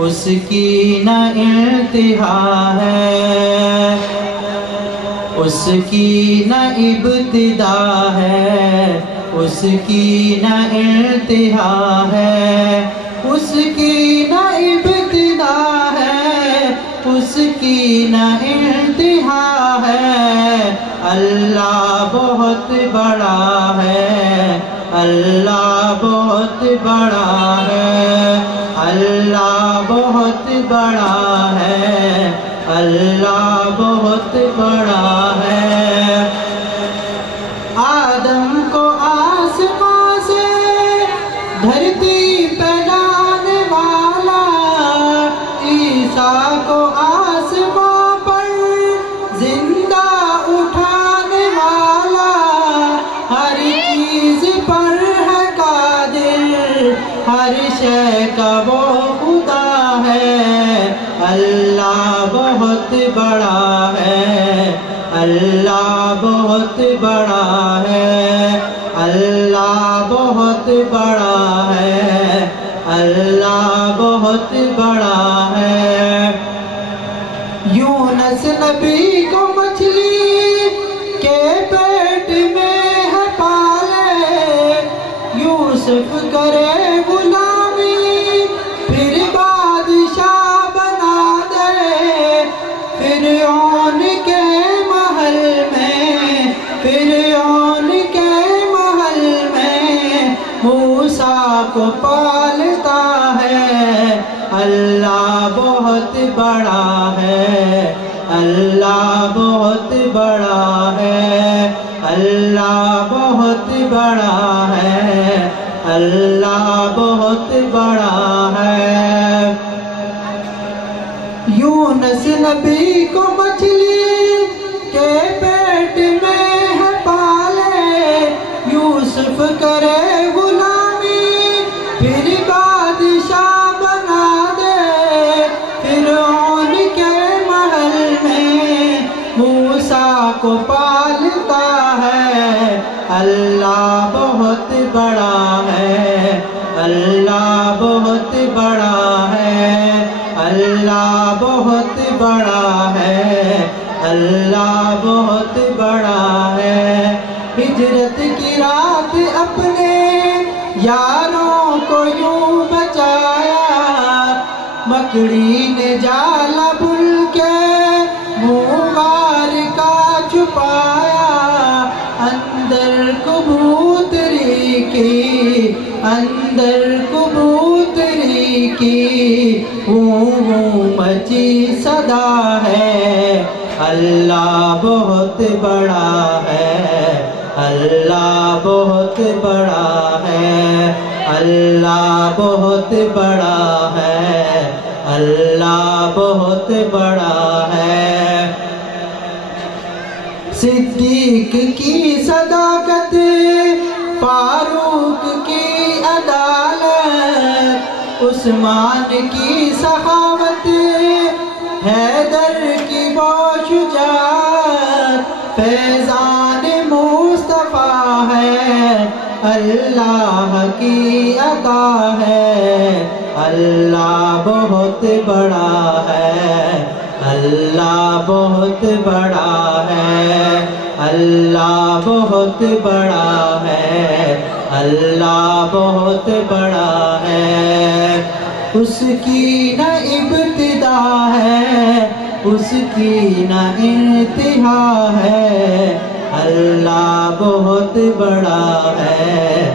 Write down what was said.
اس کی نہ انتہا ہے، اس کی نہ ابتدا ہے، اس کی نہ انتہا ہے، اس کی نہ ابتدا ہے، اس کی نہ انتہا ہے۔ اللہ بہت بڑا ہے، اللہ بہت بڑا ہے، اللہ بہت بڑا ہے، اللہ بہت بڑا ہے۔ آدم کو آسمان سے دھرتی پہ لانے والا، عیسیٰ کو آسمان پر زندہ اٹھانے والا، ہر چیز پر ہے قادر، ہر شے کا وہ خدا ہے۔ اللہ بہت بڑا ہے، اللہ بہت بڑا ہے، اللہ بہت بڑا ہے، اللہ بہت بڑا ہے۔ یونس نبی کو مچھلی کے پیٹ میں ہے پالے، یوسف کرے غلامی پھر بادشاہ بنا دے، فرعون کے محل میں، فرعون کے محل میں موسیٰ کو پالتا ہے۔ اللہ بہت بڑا ہے، اللہ بہت بڑا ہے، اللہ بہت بڑا ہے، اللہ بہت بڑا ہے۔ یونس نبی کو مچھلی کے پیٹ میں ہے پالے، یوسف کرے غلامی پھر بادشاہ بنا دے، فرعون کے محل میں موسیٰ کو پالتا ہے۔ اللہ بہت بڑا ہے، اللہ بہت بڑا ہے، اللہ بہت بڑا ہے، اللہ بہت بڑا ہے۔ ہجرت کی رات اپنے یاروں کو یوں بچایا، مکڑی نے جالا بن کے منہ غار کا چھپایا، اندر کبوتری کی، اندر کبوتری کی مچی صدا ہے۔ اللہ بہت بڑا ہے، اللہ بہت بڑا ہے، اللہ بہت بڑا ہے، اللہ بہت بڑا ہے۔ صدیق کی صداقت، فاروق کی عدالت، عثمان کی سخاوت، حیدر کی وہ شجاعت، فیضان مصطفیٰ ہے، اللہ کی عطا ہے۔ اللہ بہت بڑا ہے، اللہ بہت بڑا ہے، اللہ بہت بڑا ہے، اللہ بہت بڑا ہے۔ اس کی نہ ابتدا ہے، اس کی نہ انتہا ہے، اللہ بہت بڑا ہے۔